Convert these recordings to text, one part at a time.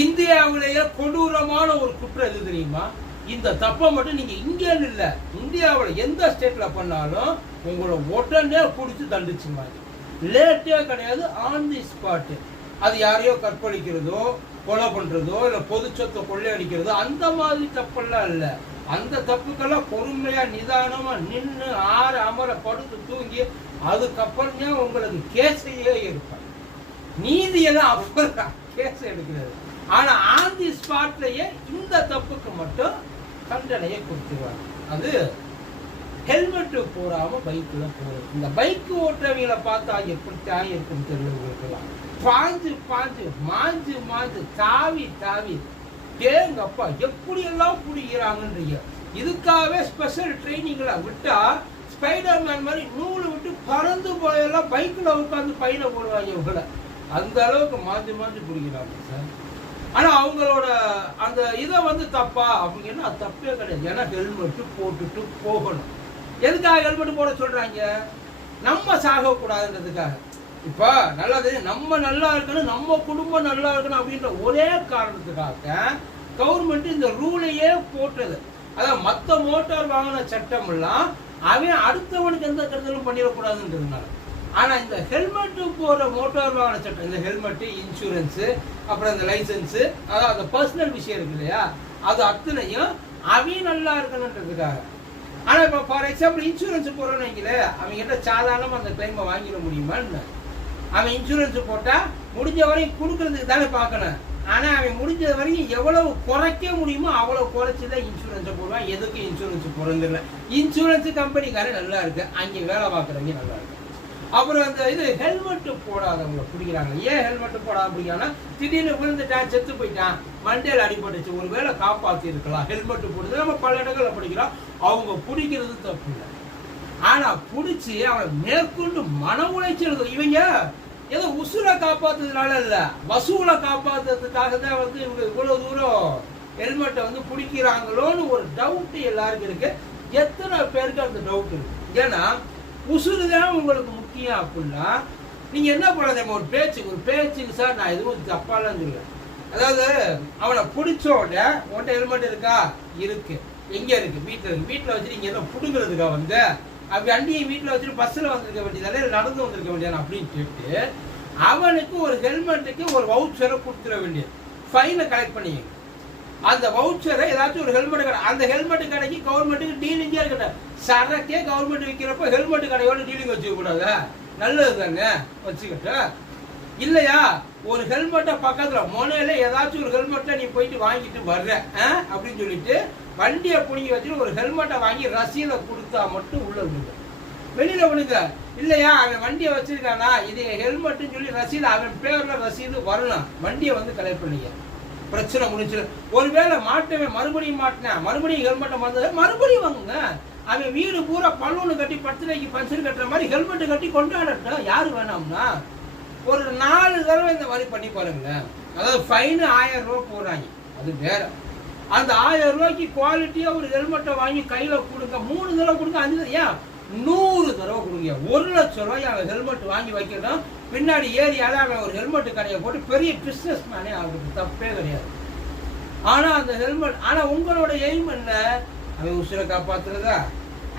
இந்தியாவிலேயே கொடூரமான ஒரு குற்றம் எது தெரியுமா? இந்த தப்பை மட்டும் நீங்க இங்கேன்னு இல்ல இந்தியாவில் எந்த ஸ்டேட்ல பண்ணாலும் உங்களை உடனே பிடிச்சி தண்டிச்சுங்க லேட்டே கிடையாது ஆன் தி ஸ்பாட்டு அது யாரையோ கற்பழிக்கிறதோ கொலை பண்றதோ இல்லை பொது சொத்தை கொள்ளையடிக்கிறதோ அந்த மாதிரி தப்பெல்லாம் இல்லை. அந்த தப்புக்கெல்லாம் பொறுமையா நிதானமா நின்று ஆறு அமர படுத்து தூங்கி அதுக்கப்புறம் தான் உங்களுக்கு கேஸையே இருப்பாங்க நீதியெல்லாம் அப்புறம் கேஸ் எடுக்கிறது. ஆனா ஆன் தி ஸ்பாட்லயே இந்த தப்புக்கு மட்டும் தண்டனையை கொடுத்துருவாங்க அது ஹெல்மெட் போடாம பைக்ல போறது. இந்த பைக் ஓட்டுறவங்களை பார்த்தா எப்படித்தான் இருக்கும் தெரியல பாஞ்சு பாஞ்சு மாஞ்சு மாஞ்சு தாவி தாவி தேங்கப்பா எப்படி எல்லாம் பிடிக்கிறாங்கன்றீங்க இதுக்காகவே ஸ்பெஷல் ட்ரைனிங்ல விட்டா ஸ்பைடர் மேன் மாதிரி நூல் விட்டு பறந்து போயெல்லாம் பைக்கில் உட்காந்து பையில போடுவாங்க இவங்களை. அந்த அளவுக்கு மாஞ்சு மாஞ்சு பிடிக்கிறாங்க சார். அந்த இதை வந்து தப்பா? அப்படிங்கன்னா அது தப்பே கிடையாது. ஏன்னா ஹெல்மெட்டு போட்டுட்டு போகணும். எதுக்காக ஹெல்மெட் போட சொல்றாங்க? நம்ம சாகக்கூடாதுன்றதுக்காக. இப்போ நல்லது நம்ம நல்லா இருக்கணும் நம்ம குடும்பம் நல்லா இருக்கணும் அப்படின்ற ஒரே காரணத்துக்காக கவர்மெண்ட் இந்த ரூலையே போட்டது. அதான் மற்ற மோட்டார் வாகன சட்டம் எல்லாம் அவன் அடுத்தவனுக்கு எந்த கருத்தலும் பண்ணிடக்கூடாதுன்றதுனால. ஆனால் இந்த ஹெல்மெட்டு போகிற மோட்டார் வாகன சட்டம் இந்த ஹெல்மெட்டு இன்சூரன்ஸு அப்புறம் இந்த லைசன்ஸு அதாவது அந்த பர்சனல் விஷயம் இருக்கு இல்லையா? அது அத்தனையும் அவன் நல்லா இருக்கணுன்றதுக்காக ஆனால் இப்போ ஃபார் எக்ஸாம்பிள் இன்சூரன்ஸ் போகிறோன்னு வைங்களே அவங்க கிட்ட அந்த கிளைமை வாங்கிட முடியுமா என்ன அவன் இன்சூரன்ஸ் போட்டால் முடிஞ்ச வரையும் கொடுக்கறதுக்கு தானே பார்க்கணும். ஆனால் அவன் முடிஞ்ச வரையும் எவ்வளவு குறைக்க முடியுமோ அவ்வளோ குறைச்சி தான் இன்சூரன்ஸை போடுவான். எதுக்கு இன்சூரன்ஸ் போறது இல்லை இன்சூரன்ஸ் கம்பெனிக்காரன் நல்லா இருக்குது அங்கே வேலை பார்க்குறவங்க நல்லா இருக்குது அப்புறம் அந்த இது ஹெல்மெட் போடாதவங்க பிடிக்கிறாங்க. ஏன் ஹெல்மெட் போடாம பிடிக்கிறாங்கன்னா திடீர்னு விழுந்துட்டான் செத்து போயிட்டான். மண்டையில் அடிபட்டுச்சு. ஒருவேளை காப்பாற்றி இருக்கலாம் ஹெல்மெட் போடுறது நம்ம பல இடங்களில் பிடிக்கிறோம். அவங்க பிடிக்கிறது தப்பு இல்லை. ஆனால் பிடிச்சி அவன் மேற்கொண்டு மன உளைச்சல் இவங்க ஏதோ உசுரை காப்பாத்துறதுனால இல்ல வசூலை காப்பாத்துறதுக்காக தான் வந்து இவங்க இவ்வளவு தூரம் ஹெல்மெட்டை வந்து பிடிக்கிறாங்களோன்னு ஒரு டவுட் எல்லாருக்கும் இருக்கு. எத்தனை பேருக்கு அந்த டவுட் இருக்கு? ஏன்னா உசுறு தான் உங்களுக்கு முக்கியம் அப்படின்னா நீங்கள் என்ன பண்ணாதீங்க? ஒரு பேச்சுக்கு ஒரு பேச்சுக்கு சார் நான் எதுவும் தப்பாலாம் சொல்லுவேன் அதாவது அவனை பிடிச்ச உடனே உன்ட்ட ஹெல்மெட் இருக்கா? இருக்கு. எங்கே இருக்கு? வீட்டில் இருக்கு. வீட்டில் வச்சு நீங்கள் என்ன புடுங்கிறதுக்கா வந்து? அப்படி அண்ணியை வீட்டில் வச்சுட்டு பஸ்ஸில் வந்திருக்க வேண்டியதானே நடந்து வந்திருக்க வேண்டியதானே? அப்படின்னு கேட்டு அவனுக்கு ஒரு ஹெல்மெட்டுக்கு ஒரு வவுச்சரை கொடுத்துட வேண்டியது. ஃபைனை கலெக்ட் பண்ணிங்க அந்த வவுச்சரை ஏதாச்சும் ஒரு ஹெல்மெட் கடை அந்த ஹெல்மெட் கடைக்கு கவர்மெண்ட்டுக்கு டீலிங்கே இருக்கட்டும். சரக்கே கவர்மெண்ட் விற்கிறப்ப ஹெல்மெட் கடையோட டீலிங் வச்சுக்கூடாது நல்லது தாங்க வச்சுக்கிட்டு? இல்லையா? ஒரு ஹெல்மெட்டை பக்கத்தில் முனையில ஏதாச்சும் ஒரு ஹெல்மெட்டை நீ போயிட்டு வாங்கிட்டு வர்ற ஆ? அப்படின்னு சொல்லிட்டு வண்டியை புடிங்கி வச்சுட்டு ஒரு ஹெல்மெட்டை வாங்கி ரசீதை கொடுத்தா மட்டும் உள்ள விடுங்க வெளியில விடுங்க இல்லையா? அவன் வண்டியை வச்சிருக்கானா? இது ஹெல்மெட்டுன்னு சொல்லி ரசீது அவன் பேர்ல ரசீது வரணும். வண்டியை வந்து கலெக்ட் பண்ணிக்க. பிரச்சனை முடிஞ்சிடும். ஒருவேளை மாட்டவே மறுபடியும் மாட்டினேன் மறுபடியும் ஹெல்மெட்டை வந்து மறுபடியும் வாங்குங்க. அவன் வீடு பூரா பல்லூனு கட்டி பத்திரைக்கு பஞ்சர் கட்டுற மாதிரி ஹெல்மெட்டு கட்டி கொண்டாடட்டும். யாரு வேணாம்னா? ஒரு நாலு தடவை இந்த மாதிரி பண்ணி பாருங்களேன் அதாவது ஃபைனு ஆயிரம் ரூபா போடுறாங்க. அது வேற. அந்த ஆயிரம் ரூபாய்க்கு குவாலிட்டியாக ஒரு ஹெல்மெட்டை வாங்கி கையில் கொடுங்க. மூணு தடவை கொடுங்க அஞ்சு ஏன்? நூறு தடவை கொடுங்க. ஒரு லட்சம் ரூபாய் அவன் ஹெல்மெட் வாங்கி வைக்கணும் பின்னாடி ஏரியால அவன் ஒரு ஹெல்மெட் கடையை போட்டு பெரிய பிஸ்னஸ் மேனே ஆகுது தப்பே கிடையாது. ஆனால் அந்த ஹெல்மெட் ஆனால் உங்களோட எய்ம் என்ன? அவன் உசுரை காப்பாத்துறதா?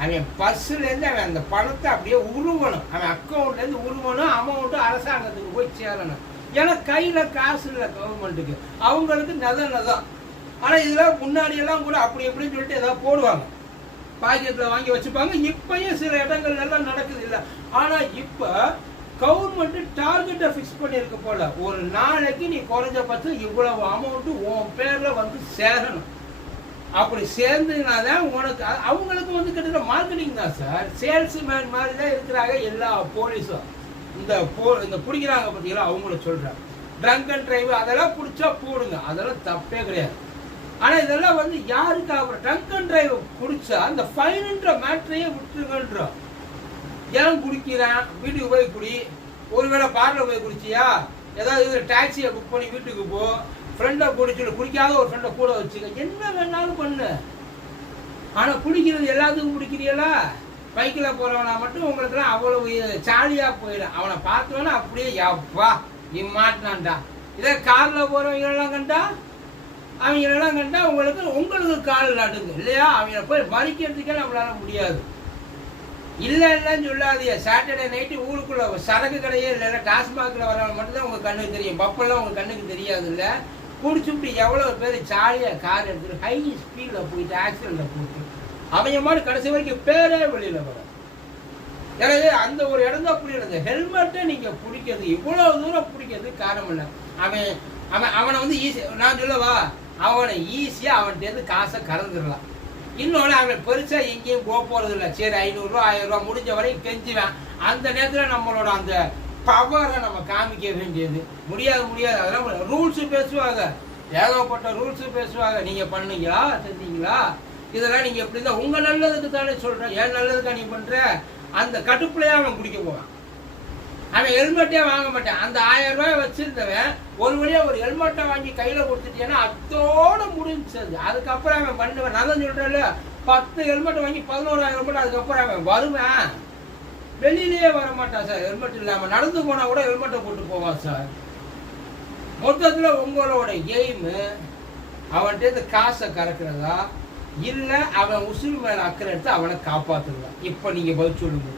அவன் பஸ்ஸுலேருந்து அவன் அந்த பணத்தை அப்படியே உருவணும். அவன் அக்கௌண்ட்லேருந்து உருவணும் அமௌண்ட்டு அரசாங்கத்துக்கு போய் சேரணும். ஏன்னா கையில் காசு இல்லை கவர்மெண்ட்டுக்கு அவங்களுக்கு நத நதம் ஆனால் இதெல்லாம் முன்னாடியெல்லாம் கூட அப்படி எப்படின்னு சொல்லிட்டு ஏதாவது போடுவாங்க. பாக்கெட்ல வாங்கி வச்சுப்பாங்க. இப்பயும் சில இடங்கள்ல எல்லாம் நடக்குது இல்ல ஆனா இப்ப கவர்மெண்ட் டார்கெட்டை ஃபிக்ஸ் பண்ணியிருக்க போல. ஒரு நாளைக்கு நீ குறைஞ்சபட்சம் இவ்வளவு அமௌண்ட் உன் பேர்ல வந்து சேரணும். அப்படி சேர்ந்துனா தான் உனக்கு அவங்களுக்கு வந்து கிட்டத்தட்ட மார்க்கெட்டிங் தான் சார் சேல்ஸ் மேன் மாதிரி தான் இருக்கிறாங்க எல்லா போலீஸும் இந்த போ இந்த பிடிக்கிறாங்க பார்த்தீங்களா அவங்கள சொல்கிறாங்க ட்ரங்க் அண்ட் டிரைவ் அதெல்லாம் பிடிச்சா போடுங்க. அதெல்லாம் தப்பே கிடையாது. ஆனா இதெல்லாம் வந்து யாருக்கு அவர் ட்ரங்க் அண்ட் டிரைவ் பிடிச்சா அந்த ஃபைனுன்ற மேட்ரையே விட்டுருங்கன்றோம் ஏன் குடிக்கிறான்? வீட்டுக்கு போய் குடி. ஒருவேளை பார்ல போய் குடிச்சியா? ஏதாவது டாக்ஸியை புக் பண்ணி வீட்டுக்கு போ. ஃப்ரெண்டை குடிச்சு குடிக்காத ஒரு ஃப்ரெண்டை கூட வச்சுக்க. என்ன வேணாலும் பண்ணு. ஆனா குடிக்கிறது எல்லாத்துக்கும் குடிக்கிறீங்களா பைக்கில் போறவனா மட்டும் உங்களுக்குலாம் அவ்வளவு ஜாலியா போயிடும். அவனை பார்த்தோன்னா அப்படியே யப்பா இம்மாட்டினான்டா இதே காரில் போகிறவங்களெல்லாம் கண்டா அவங்களெல்லாம் கண்டா உங்களுக்கு உங்களுக்கு கால் நடுங்க இல்லையா? அவங்கள போய் மறிக்கிறதுக்கே நம்மளால முடியாது. இல்லை இல்லைன்னு சொல்லாதீங்க. சாட்டர்டே நைட்டு ஊருக்குள்ள சரக்கு கடையே இல்லைன்னா டாஸ்மாகில் வரவங்க மட்டும்தான் உங்கள் கண்ணுக்கு தெரியும். பப்பெல்லாம் உங்கள் கண்ணுக்கு தெரியாது இல்லை. குடிச்சுட்டு எவ்வளோ பேர் ஜாலியாக கார் எடுத்துட்டு ஹை ஸ்பீடில் போயிட்டு ஆக்சிடெண்ட்டில் போயிட்டு அவங்க மாதிரி கடைசி வரைக்கும் பேரே வெளியில் வரும். எனவே அந்த ஒரு இடம் தான் புரியல. ஹெல்மெட்டை நீங்கள் பிடிக்கிறது இவ்வளோ தூரம் பிடிக்கிறது காரணம் இல்லை அவன் அவன் அவனை வந்து ஈஸி நான் சொல்லவா? அவனை ஈஸியாக அவன்கிட்ட காசை கறந்துடலாம் இன்னொன்று அவன் பெருசாக எங்கேயும் போக போகிறது இல்லை சரி ஐநூறுரூவா ஆயிரரூவா முடிஞ்ச வரையும் கெஞ்சுவேன். அந்த நேரத்தில் நம்மளோட அந்த பவரை நம்ம காமிக்க வேண்டியது. முடியாது முடியாது. அதெல்லாம் ரூல்ஸு பேசுவாங்க. ஏகப்பட்ட ரூல்ஸு பேசுவாங்க. நீங்கள் பண்ணீங்களா செஞ்சீங்களா? இதெல்லாம் நீங்கள் எப்படி இருந்தால் உங்கள் நல்லதுக்கு தானே சொல்கிறேன் ஏன் நல்லதுக்கா நீ பண்ணுற அந்த கட்டுப்புலையே அவன் குடிக்க போவான். அவன் ஹெல்மெட்டே வாங்க மாட்டான். அந்த ஆயிரம் ரூபாய் வச்சிருந்தவன் ஒரு வழியா ஒரு ஹெல்மெட்டை வாங்கி கையில கொடுத்துட்டேன்னா அத்தோட முடிஞ்சது அதுக்கப்புறம் அவன் பண்ணுவேன். நான் தான் சொல்றேன்ல பத்து ஹெல்மெட் வாங்கி பதினோராயிரம் ஹெல்மெட் அதுக்கப்புறம் அவன் வருவேன் வெளியிலேயே வர மாட்டான் சார் ஹெல்மெட் இல்லாம. நடந்து போனா கூட ஹெல்மெட்டை போட்டு போவான் சார். மொத்தத்துல உங்களோட எய்மு அவன்கிட்ட இந்த காசை கறக்கிறதா? இல்ல அவன் உசுறு மேல அக்கறை எடுத்து அவனை காப்பாத்துறதா? இப்ப நீங்க பதில் சொல்லுங்க.